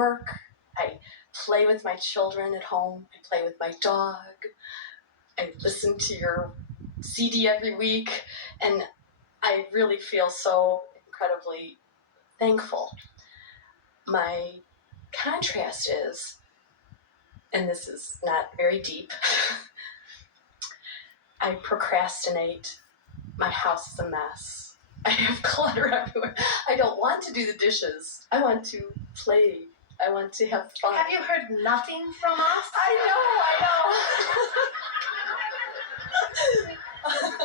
work. I play with my children at home. I play with my dog. I listen to your CD every week. And I really feel so incredibly thankful. My contrast is, and this is not very deep, I procrastinate. My house is a mess. I have clutter everywhere. I don't want to do the dishes. I want to play. I want to have fun. Have you heard nothing from us? I know.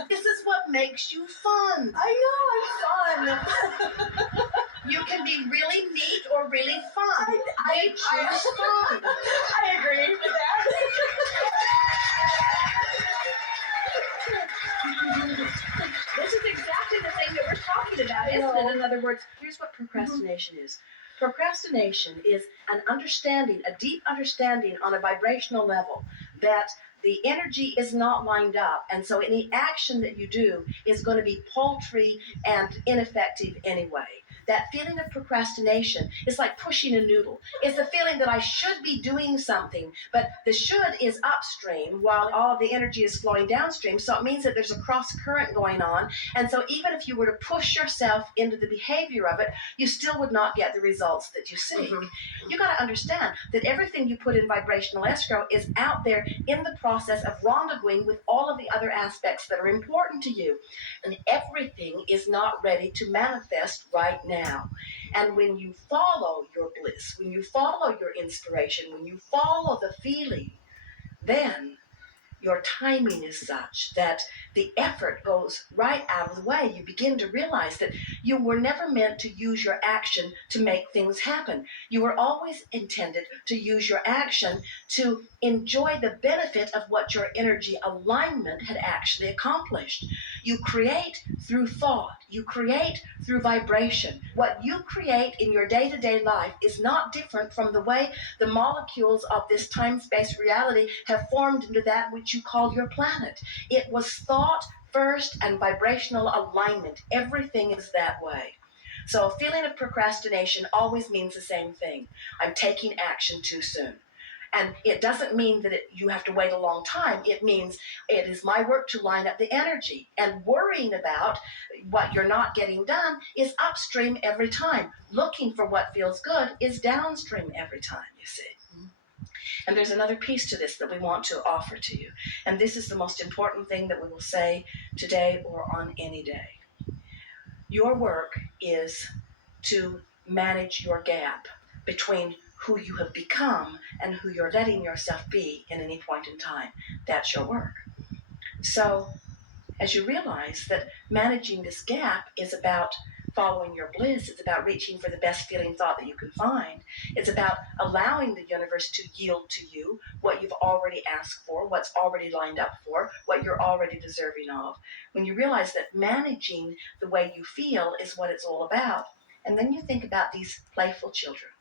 This is what makes you fun. I know, I'm fun. You can be really neat or really fun. I choose fun. I agree with that. This is exactly the thing that we're talking about, isn't it? In other words, here's what procrastination is. Procrastination is an understanding, a deep understanding on a vibrational level that the energy is not lined up, and so any action that you do is going to be paltry and ineffective anyway. That feeling of procrastination is like pushing a noodle. It's the feeling that I should be doing something, but the should is upstream while all of the energy is flowing downstream, so it means that there's a cross current going on, and so even if you were to push yourself into the behavior of it, you still would not get the results that you seek. You got to understand that everything you put in vibrational escrow is out there in the process of rendezvousing with all of the other aspects that are important to you. And everything is not ready to manifest right now. And when you follow your bliss, when you follow your inspiration, when you follow the feeling, then your timing is such that the effort goes right out of the way. You begin to realize that you were never meant to use your action to make things happen. You were always intended to use your action to enjoy the benefit of what your energy alignment had actually accomplished. You create through thought. You create through vibration. What you create in your day-to-day life is not different from the way the molecules of this time-space reality have formed into that which you call your planet. It was thought first and vibrational alignment. Everything is that way. So a feeling of procrastination always means the same thing. I'm taking action too soon. And it doesn't mean that you have to wait a long time. It means it is my work to line up the energy. And worrying about what you're not getting done is upstream every time. Looking for what feels good is downstream every time, you see. And there's another piece to this that we want to offer to you. And this is the most important thing that we will say today or on any day. Your work is to manage your gap between who you have become and who you're letting yourself be in any point in time. That's your work. So as you realize that managing this gap is about following your bliss, it's about reaching for the best feeling thought that you can find. It's about allowing the universe to yield to you what you've already asked for, what's already lined up for, what you're already deserving of. When you realize that managing the way you feel is what it's all about. And then you think about these playful children.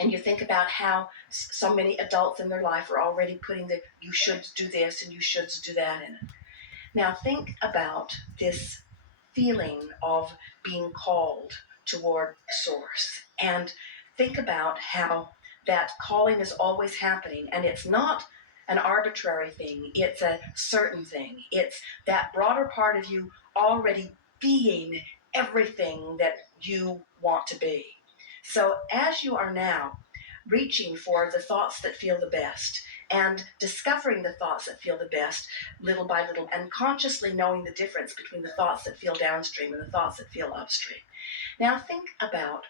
And you think about how so many adults in their life are already putting the you should do this and you should do that in it. Now think about this feeling of being called toward Source, and think about how that calling is always happening, and it's not an arbitrary thing, it's a certain thing. It's that broader part of you already being everything that you want to be. So as you are now reaching for the thoughts that feel the best and discovering the thoughts that feel the best little by little and consciously knowing the difference between the thoughts that feel downstream and the thoughts that feel upstream. Now think about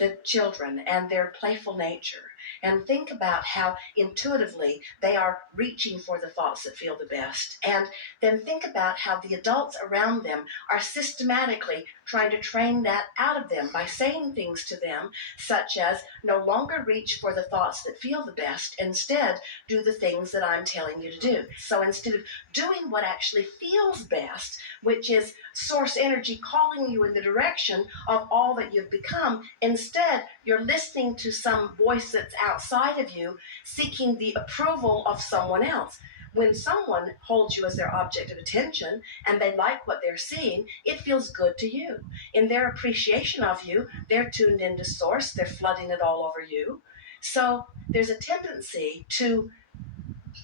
the children and their playful nature, and think about how intuitively they are reaching for the thoughts that feel the best, and then think about how the adults around them are systematically trying to train that out of them by saying things to them such as no longer reach for the thoughts that feel the best, instead do the things that I'm telling you to do. So instead of doing what actually feels best, which is source energy calling you in the direction of all that you've become, instead you're listening to some voice that's outside of you seeking the approval of someone else. when someone holds you as their object of attention and they like what they're seeing, it feels good to you. In their appreciation of you, they're tuned into source, they're flooding it all over you. So there's a tendency to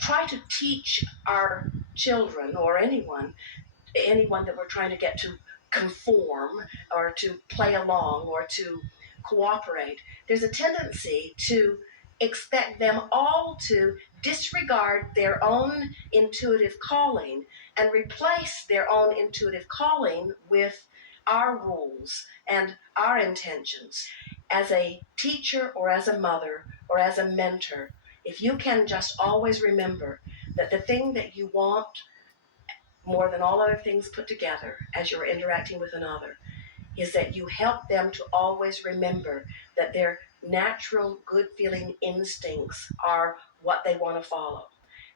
try to teach our children or anyone that we're trying to get to conform or to play along or to cooperate. There's a tendency to expect them all to disregard their own intuitive calling and replace their own intuitive calling with our rules and our intentions. As a teacher or as a mother or as a mentor, if you can just always remember that the thing that you want more than all other things put together as you're interacting with another is that you help them to always remember that their natural good feeling instincts are what they want to follow,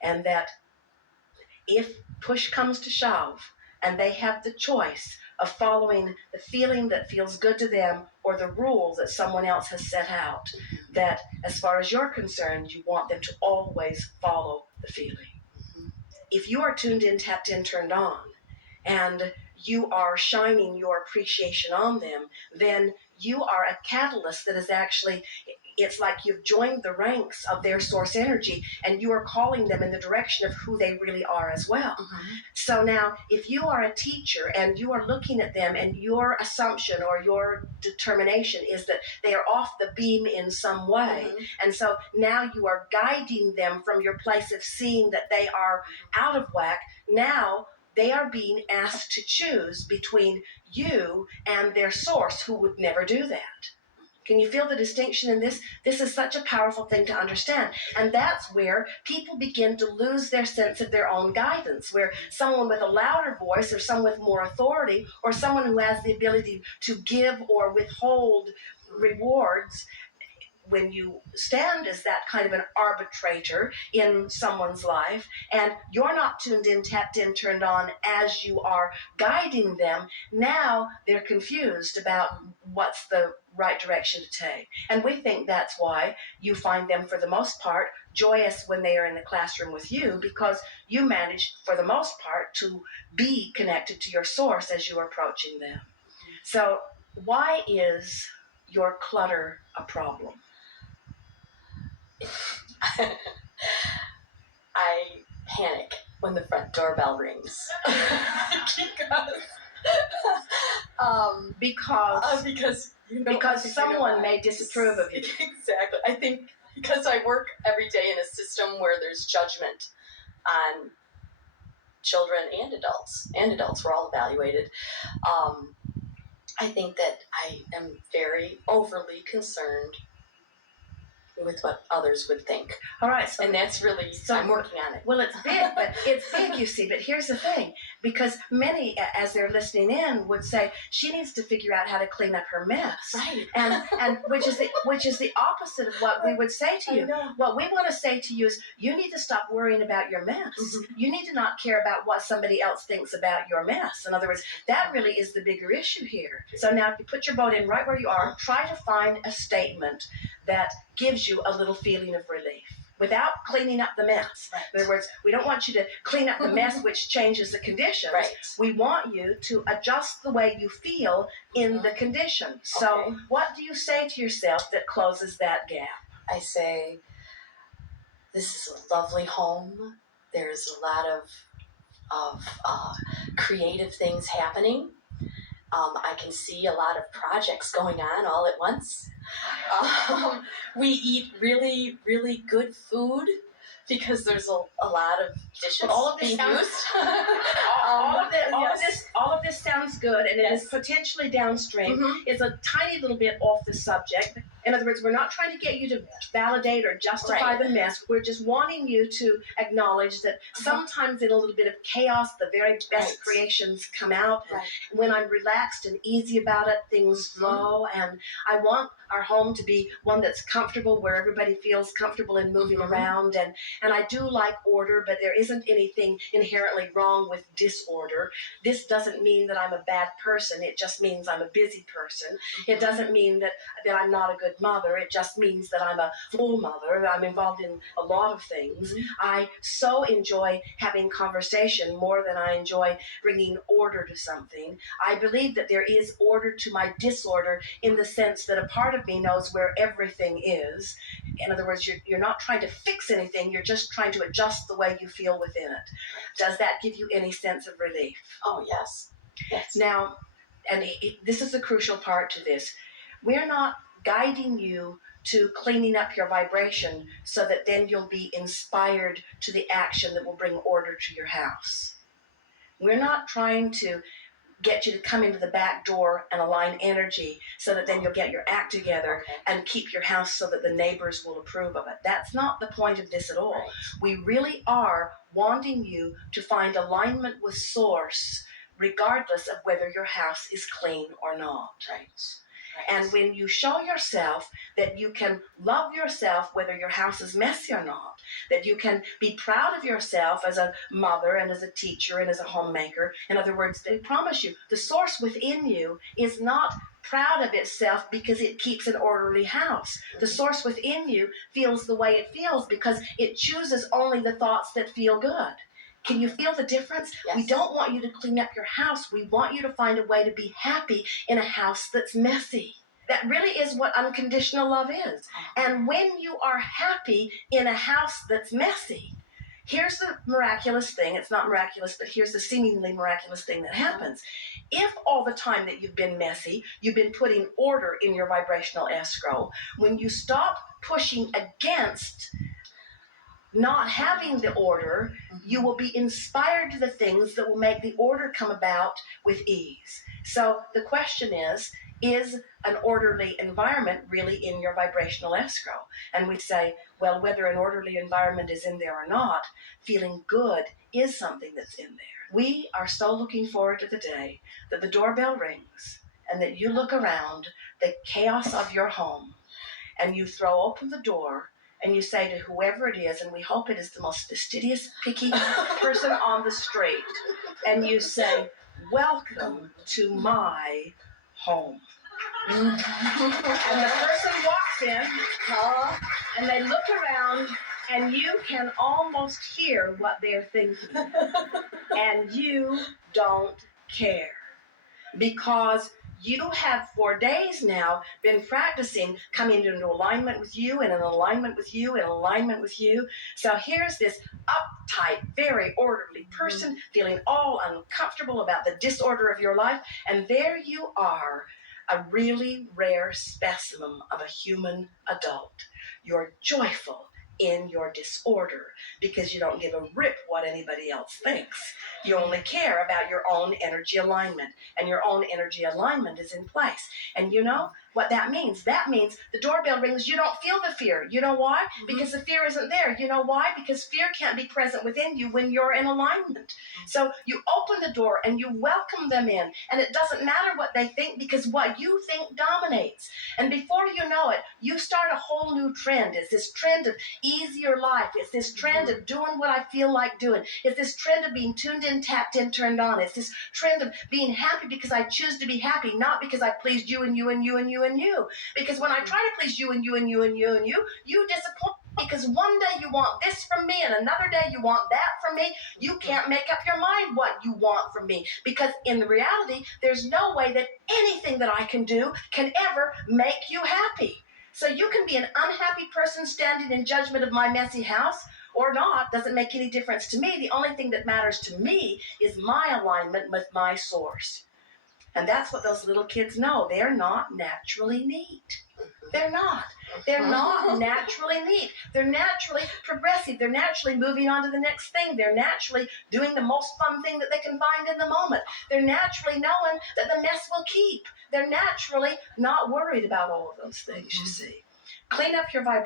and that if push comes to shove and they have the choice of following the feeling that feels good to them or the rule that someone else has set out, that as far as you're concerned, you want them to always follow the feeling. If you are tuned in, tapped in, turned on, and you are shining your appreciation on them, then you are a catalyst that is actually, it's like you've joined the ranks of their source energy and you are calling them in the direction of who they really are as well. Mm-hmm. So now, if you are a teacher and you are looking at them and your assumption or your determination is that they are off the beam in some way, mm-hmm. and so now you are guiding them from your place of seeing that they are out of whack, now they are being asked to choose between you and their source, who would never do that. Can you feel the distinction in this? This is such a powerful thing to understand. And that's where people begin to lose their sense of their own guidance, where someone with a louder voice or someone with more authority or someone who has the ability to give or withhold rewards, when you stand as that kind of an arbitrator in someone's life and you're not tuned in, tapped in, turned on as you are guiding them, now they're confused about what's the right direction to take. And we think that's why you find them, for the most part, joyous when they are in the classroom with you, because you manage, for the most part, to be connected to your source as you're approaching them. So why is your clutter a problem? I panic when the front doorbell rings. Because someone may disapprove of you. Exactly. I think because I work every day in a system where there's judgment on children and adults, we're all evaluated. I think that I am very overly concerned with what others would think. All right. And that's really, I'm working on it. Well, it's big, you see, but here's the thing, because many, as they're listening in, would say, she needs to figure out how to clean up her mess. Right. And which is the opposite of what we would say to you. What we want to say to you is, you need to stop worrying about your mess. Mm-hmm. You need to not care about what somebody else thinks about your mess. In other words, that really is the bigger issue here. So now, if you put your boat in right where you are, try to find a statement that gives you a little feeling of relief without cleaning up the mess. Right. In other words, we don't want you to clean up the mess, which changes the conditions. Right. We want you to adjust the way you feel in the condition. So what do you say to yourself that closes that gap? I say, this is a lovely home. There's a lot of creative things happening. I can see a lot of projects going on all at once. We eat really, really good food because there's a lot of dishes being used. All of this sounds good, and it is potentially downstream. Mm-hmm. It's a tiny little bit off the subject. In other words, we're not trying to get you to validate or justify the mess. We're just wanting you to acknowledge that sometimes in a little bit of chaos, the very best creations come out. And when I'm relaxed and easy about it, things flow. And I want our home to be one that's comfortable, where everybody feels comfortable in moving around. And I do like order, but there isn't anything inherently wrong with disorder. This doesn't mean that I'm a bad person. It just means I'm a busy person. It doesn't mean that I'm not a good good mother. It just means that I'm a full mother. I'm involved in a lot of things. I so enjoy having conversation more than I enjoy bringing order to something. I believe that there is order to my disorder in the sense that a part of me knows where everything is. In other words, you're not trying to fix anything. You're just trying to adjust the way you feel within it. Does that give you any sense of relief? Oh, yes. Yes. Now, and this is the crucial part to this. We're not guiding you to cleaning up your vibration so that then you'll be inspired to the action that will bring order to your house. We're not trying to get you to come into the back door and align energy so that then you'll get your act together and keep your house so that the neighbors will approve of it. That's not the point of this at all. Right. We really are wanting you to find alignment with Source regardless of whether your house is clean or not. Right. And when you show yourself that you can love yourself whether your house is messy or not, that you can be proud of yourself as a mother and as a teacher and as a homemaker. In other words, they promise you, the Source within you is not proud of itself because it keeps an orderly house. The Source within you feels the way it feels because it chooses only the thoughts that feel good. Can you feel the difference? Yes. We don't want you to clean up your house. We want you to find a way to be happy in a house that's messy. That really is what unconditional love is. And when you are happy in a house that's messy, here's the miraculous thing. It's not miraculous, but here's the seemingly miraculous thing that happens. If all the time that you've been messy, you've been putting order in your vibrational escrow, when you stop pushing against not having the order, you will be inspired to the things that will make the order come about with ease. So the question is an orderly environment really in your vibrational escrow? And we say, well, whether an orderly environment is in there or not, feeling good is something that's in there. We are so looking forward to the day that the doorbell rings and that you look around the chaos of your home and you throw open the door and you say to whoever it is, and we hope it is the most fastidious, picky person on the street, and you say, welcome to my home. And the person walks in, and they look around, and you can almost hear what they're thinking. And you don't care. Because you have for days now been practicing coming into alignment with you and an alignment with you and alignment with you. So here's this uptight, very orderly person feeling all uncomfortable about the disorder of your life. And there you are, a really rare specimen of a human adult. You're joyful in your disorder because you don't give a rip what anybody else thinks. You only care about your own energy alignment, and your own energy alignment is in place. And you know what that means? That means the doorbell rings, you don't feel the fear. You know why? Because the fear isn't there. You know why? Because fear can't be present within you when you're in alignment. So you open the door and you welcome them in, and it doesn't matter what they think because what you think dominates. And before you know it, you start a whole new trend. It's this trend of easier life. It's this trend of doing what I feel like doing. It's this trend of being tuned in, tapped in, turned on. It's this trend of being happy because I choose to be happy, not because I pleased you and you and you and you and you. Because when I try to please you and you and you and you and you disappoint me because one day you want this from me and another day you want that from me. You can't make up your mind what you want from me because in the reality, there's no way that anything that I can do can ever make you happy. So you can be an unhappy person standing in judgment of my messy house or not, doesn't make any difference to me. The only thing that matters to me is my alignment with my Source. And that's what those little kids know. They're not naturally neat. They're not. They're not naturally neat. They're naturally progressive. They're naturally moving on to the next thing. They're naturally doing the most fun thing that they can find in the moment. They're naturally knowing that the mess will keep. They're naturally not worried about all of those things, you see. Clean up your vibration.